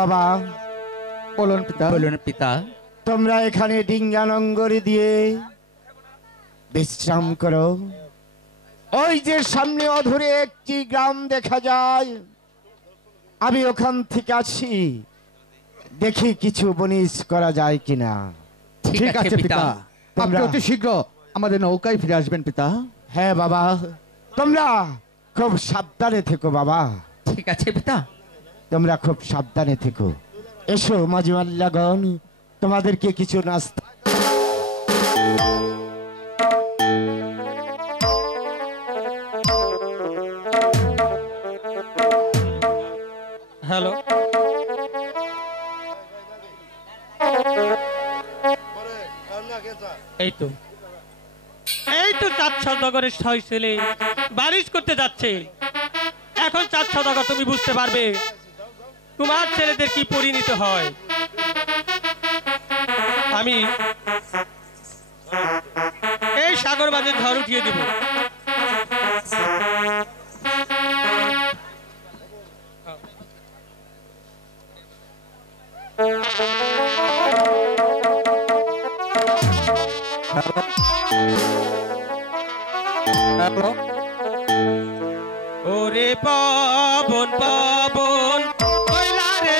বাবা বলুন পিতা। বলুন পিতা। তোমরা এখানে ডিঙ্গা নঙ্গরি দিয়ে বিশ্রাম করো। ওই যে সামনে অধরে একটি গ্রাম দেখা যায়, আমি ওখান থেকে আছি, দেখি কিছু বনিশ করা যায় কিনা। ঠিক আছে পিতা, আপনি অতি শীঘ্র আমাদের নৌকায় ফিরে আসবেন পিতা। হ্যাঁ বাবা, তোমরা খুব সাবধানে থেকো বাবা। ঠিক আছে পিতা, তোমরা খুব সাবধানে থেকো। এসো মাঝিমাল্লাগণ, তোমাদেরকে কিছু নাস্তা। হ্যালো, এই তো 4 সওদাগরের 6 ছেলে বারিশ করতে যাচ্ছে। এখন 4 সওদাগর তুমি বুঝতে পারবে তোমার ছেলেদের কি পরিণত হয়। আমি এই সাগর মাঝে ঝড় উঠিয়ে দিব। ওরে পাবন পাবন কইলারে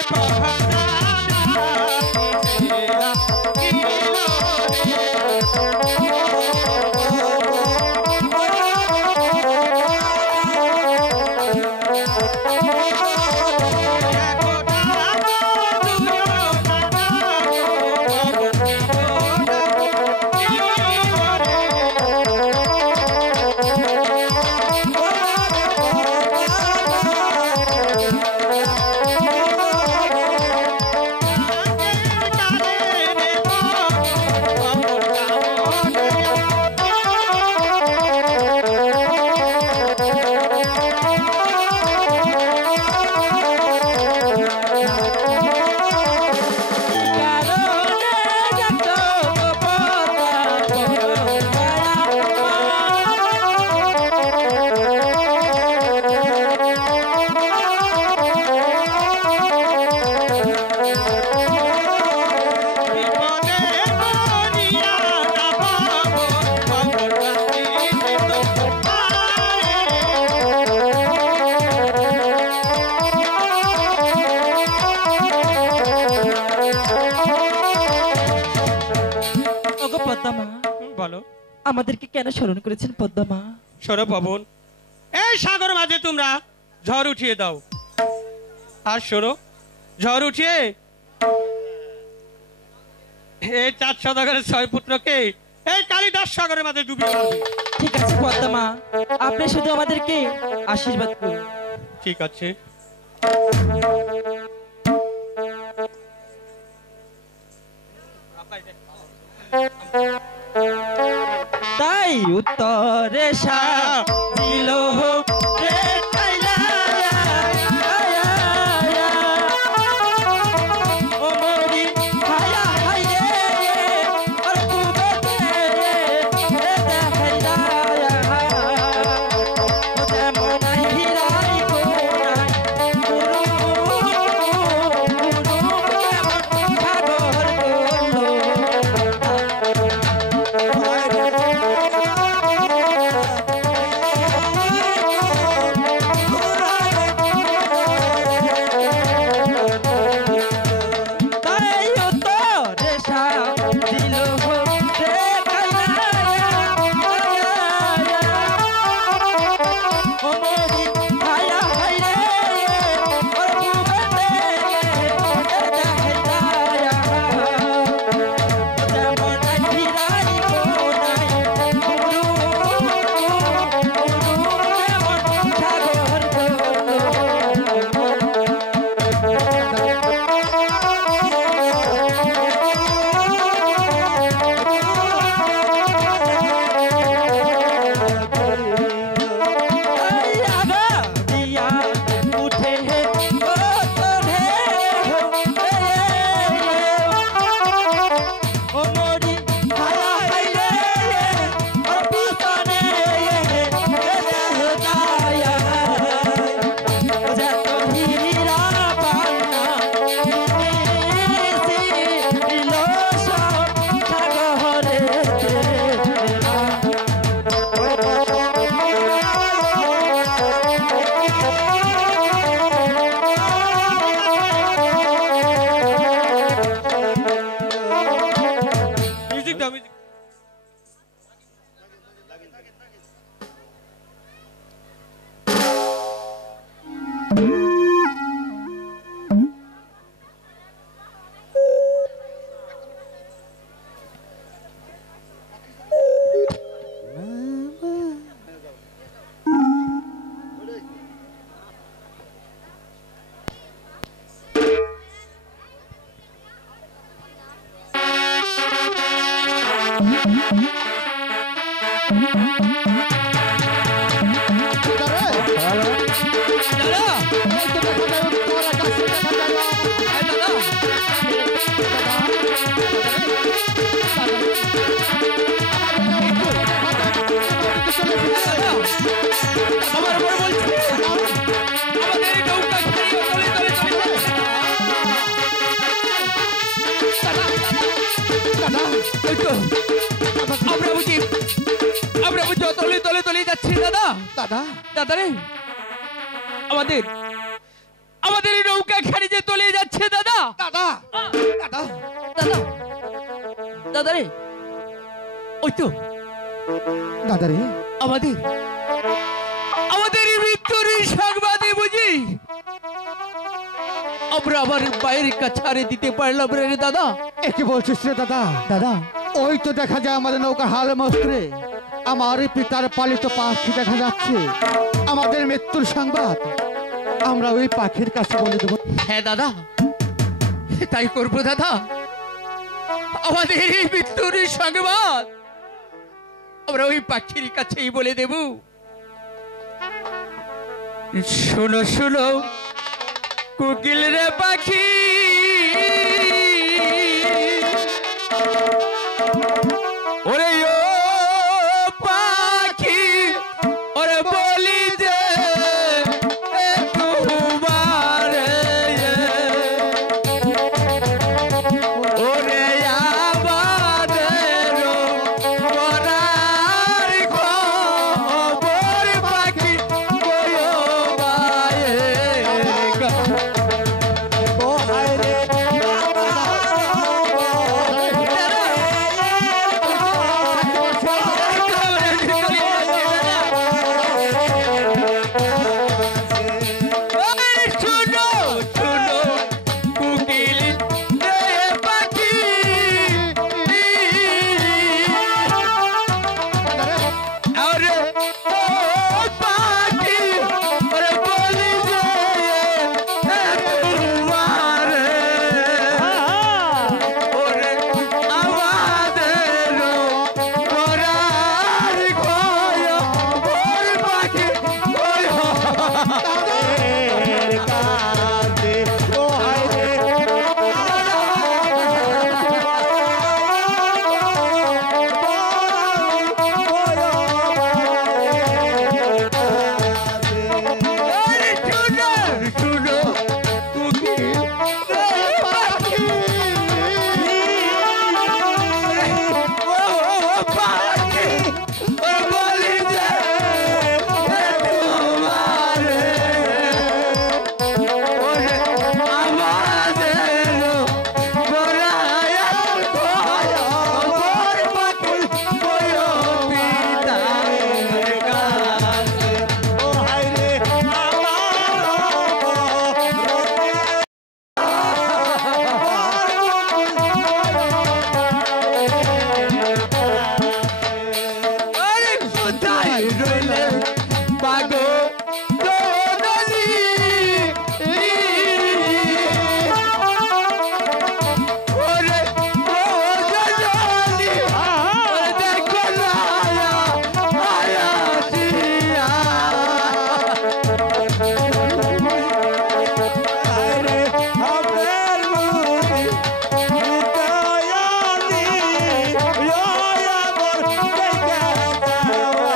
আমাদেরকে কেন স্মরণ করেছেন পদ্মা? শোনো পবন, এই সাগর মাঝে তোমরা ঝড় উঠিয়ে দাও। আর শোনো, ঝড় উঠিয়ে এই 4 সওদাগরের 6 পুত্রকে এই কালিদাস সাগরের মাঝে ডুবিয়ে দেবে। ঠিক আছে পদ্মা, আপনি শুধু আমাদেরকে আশীর্বাদ করুন। ঠিক আছে। তাই উত্তরে দিল রে কাইলা ও মরি হায়া হাইরে আর কুবেতে রে দেখাইলা ও যেমন হিরাই কোনাই গুরু যেমন সাগর করলো মিউজিক দাও, মিউজিক। আমরা বুঝি তলে তলে তলে যাচ্ছি দাদা। দাদা দাদা রে, আমাদের আমাদের এই নৌকা খানি যে তলে যাচ্ছে দাদা। দাদা দাদা দাদা দাদা রে, ওই তো দাদা রে, আমাদের আমাদের এই মৃত্যুর সংবাদে বুঝি আমরা আবার বাইরের কাছারে দিতে পারলাম রে দাদা। একে বলছিস রে দাদা? দাদা ওই তো দেখা যায় আমাদের নৌকা হাল মস্ত্রে আমার পিতার পালিত পাখি দেখা যাচ্ছে। আমাদের মৃত্যুর সংবাদ আমরা ওই পাখির কাছে বলে দেবো। হ্যাঁ দাদা, তাই করবো দাদা। আমাদের এই মৃত্যুর সংবাদ আমরা ওই পাখির কাছেই বলে দেব। শোনো শোনো কোকিল রে পাখি, ওরে ও পাখি, ওরে বলি যে তোমারে ওরে আমাদের করার খবর পাখি কয়ো বায়ে ও হায় রে রইলে মাগো জননী ওরে ও জননী ওরে দেখো না আয়া দিয়া আরে আপনার মুখে দয়ালি রয়া বল দেখা যাওয়া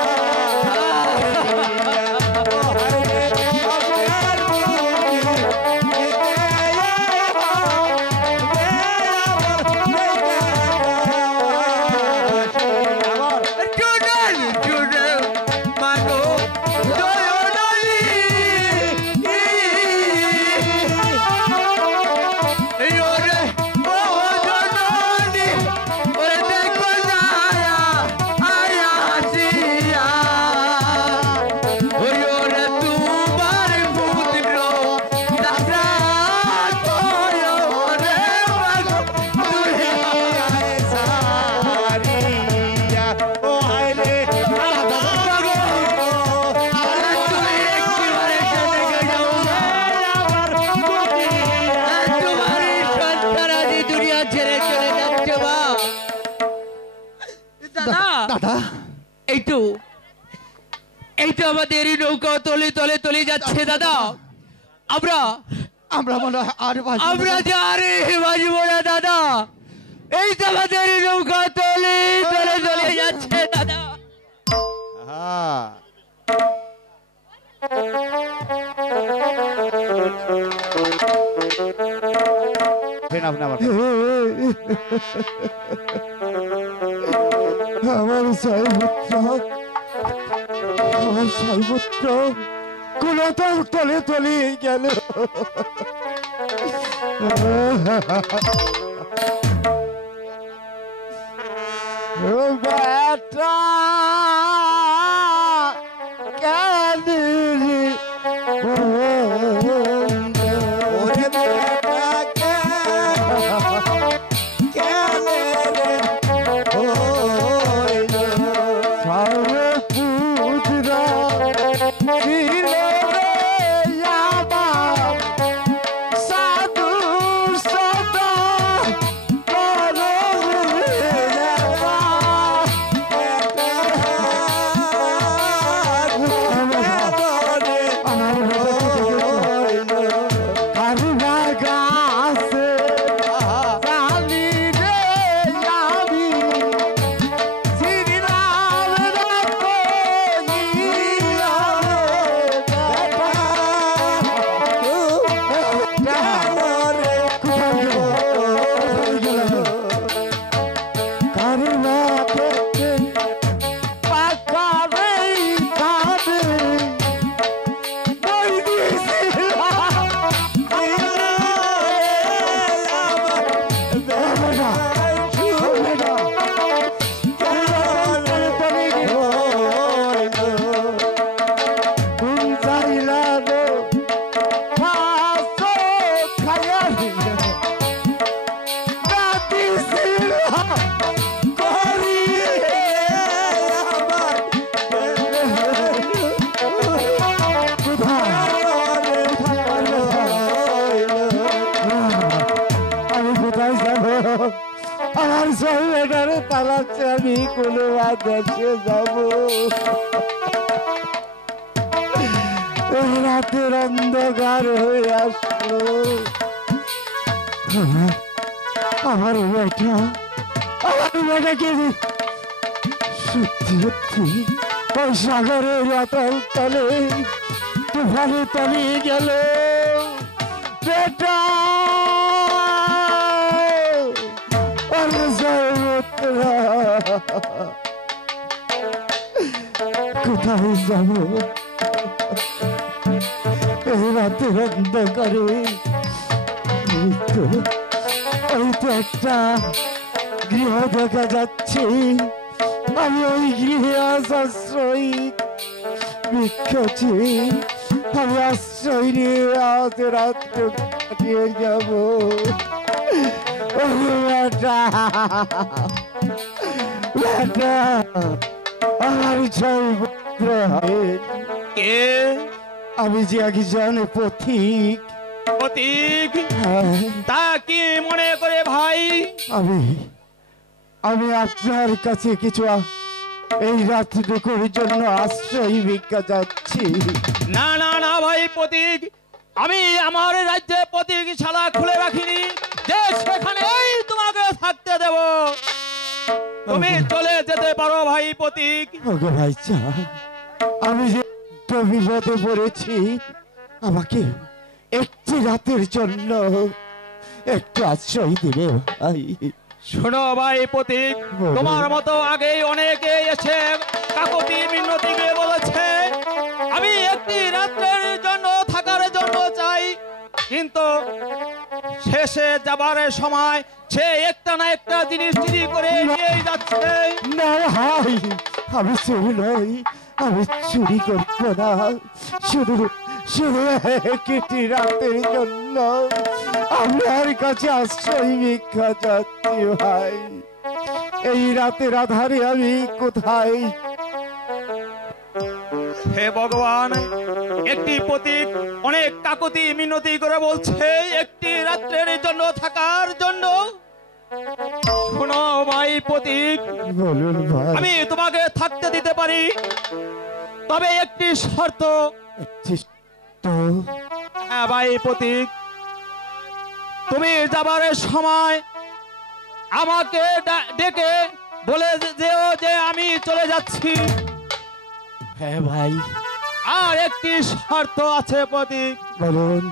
আরে আপনার মুখে জুডাল জুডাল মাগো জননী ওরে ও জননী ওরে দেখো না আয়া দিয়া ওরে তোমার পুত্র দাদা কয়ো রে মাগো তুই ও হায়রে দাদা এই তো আমাদের এই নৌকা তলে তলে তলে যাচ্ছে দাদা আমরা আমরা মনে হয় আর বাঁচবো না। আমরা যে আরে বাজবো না দাদা এই তো আমাদের এই নৌকা তলে তলে তলে যাচ্ছে দাদা আমার সর্বত্র আমার সর্বত্র কোন তলে তলে গেল ও বেটা কেন রে? ওরে বেটা কেনে রে হইল সর্বপুত্র ছিল রে আমার সাধু সদা করো রে আমার। কারুনা গাছে জানি রে আমি শ্রীরাম রাখো কারুনা দেখতে পাকা রে কাঁদে বই দিয়েছিলাম আমি কোথায় যাবো আমার শরীরে তালাচ্ছে আমি কোনো দেশে যাবো এই রাতের অন্ধকার হয়ে আসলো আমার বেটা কি সত্যি সত্যি ওই সাগরের অতল তলে তুফানে তলিয়ে গেল বেটা ওরে সর্বত্রা কোথায় যাব এই রাতের অন্ধকারে ওই তো একটা গৃহ দেখা যাচ্ছে আমি ওই গৃহে আশ্রয় ভিক্ষাছি আমি আশ্রয় নিয়ে আজ রাত্র কাটিয়ে যাব বেটা বেটা আমার সর্বত্র পাত্র হবেন। কে? আমি যে একজন পথিক। প্রতীক? হ্যাঁ, তা কি মনে করে ভাই? আমি আমি আপনার কাছে কিছু এই রাতটুকুর জন্য আশ্রয় ভিক্ষা যাচ্ছি। না না না ভাই প্রতীক, আমি আমার রাজ্যে প্রতীকশালা খুলে রাখিনি যে সেখানেই তোমাকে থাকতে দেব। তুমি চলে যেতে পারো ভাই প্রতীক। ওগো ভাইচা, আমি যে একটু বিপদে পড়েছি, আমাকে একটি রাতের জন্য একটু আশ্রয় দিবে ভাই। শোনো ভাই প্রতীক, বলো। তোমার মতো আগেই অনেকে এসে কাকতি মিনতি গিয়ে বলেছে আমি একটি রাত্রের জন্য থাকার জন্য চাই, কিন্তু শেষে যাবার সময় সে একটা না একটা জিনিস চুরি করে নিয়েই যাচ্ছে। না ভাই, আমি চুরি নই, আমি চুরি করবো না। শুধু শুধু একটি রাতের জন্য আপনার কাছে আশ্রয় ভিক্ষা যাচ্ছি ভাই। এই রাতের আধারে আমি কোথায়? হে ভগবান, একটি প্রতীক অনেক কাকতি মিনতি করে বলছে একটি রাত্রের জন্য থাকার জন্য। শোনো ভাই প্রতীক, বলুন ভাই। আমি তোমাকে থাকতে দিতে পারি, তবে একটি শর্ত। তো হ্যাঁ ভাই প্রতীক, তুমি যাবার সময় আমাকে ডেকে বলে যেও যে আমি চলে যাচ্ছি। হ্যাঁ ভাই, আর একটি শর্ত আছে প্রতীক, বলুন।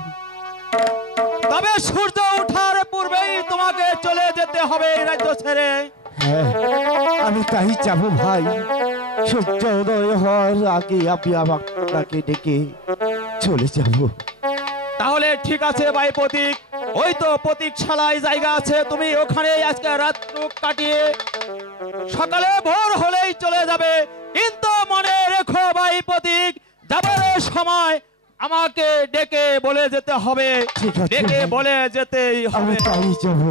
তবে সূর্য ওঠার পূর্বেই তোমাকে চলে যেতে হবে এই রাজ্য ছেড়ে। হ্যাঁ, আমি তাই যাবো ভাই। সূর্য উদয় হওয়ার আগে আমি আপনাকে ডেকে চলে যাব। তাহলে ঠিক আছে ভাই প্রতীক, ওই তো প্রতীকশালায় জায়গা আছে, তুমি ওখানে আজকে রাত্র কাটিয়ে সকালে ভোর হলেই চলে যাবে। কিন্তু মনে রেখো ভাই প্রতীক, যাবার সময় আমাকে ডেকে বলে যেতে হবে, ঠিক আছে। ডেকে বলে যেতেই আমি হবে। তাই যাব।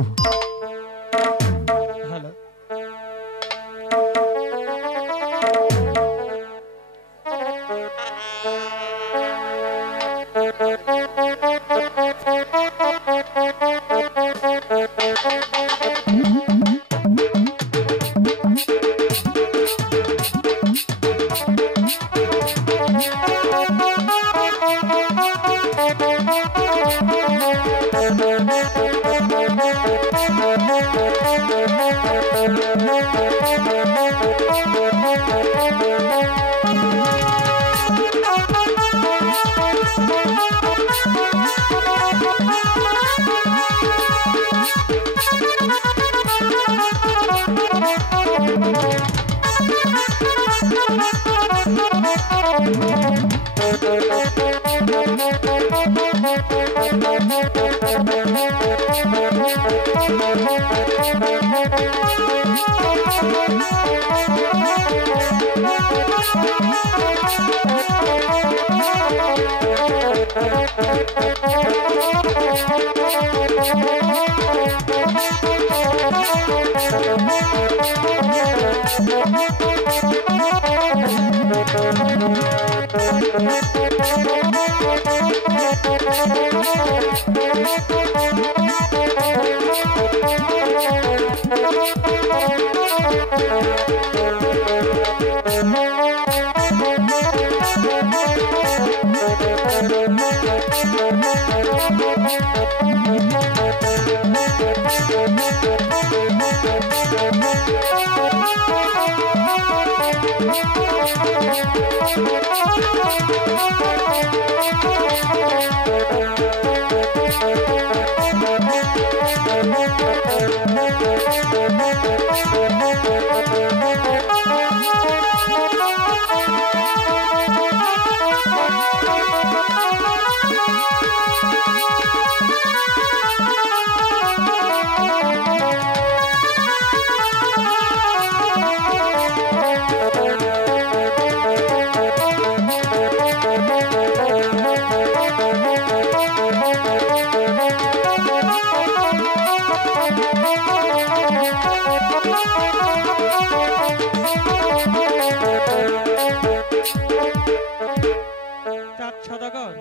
চাঁদ সদাগর,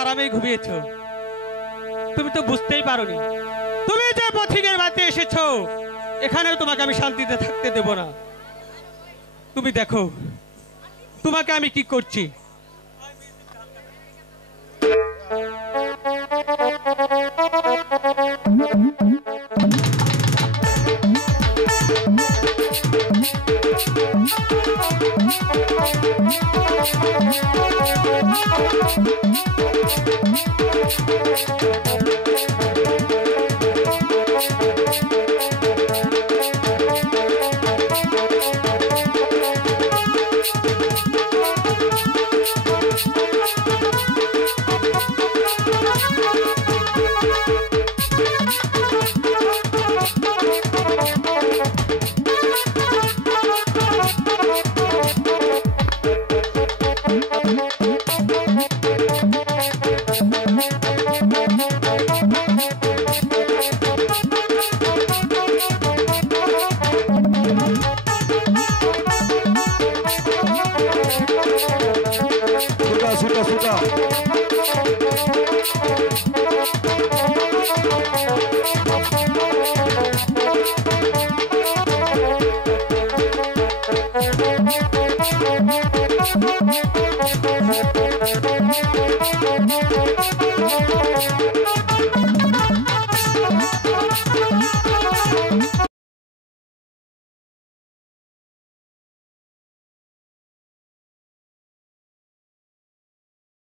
আরামে ঘুমিয়েছো। তুমি তো বুঝতেই পারোনি, তুমি যে পথিকের বাড়িতে এসেছো, এখানেও তোমাকে আমি শান্তিতে থাকতে দেব না। তুমি দেখো তোমাকে আমি কি করছি।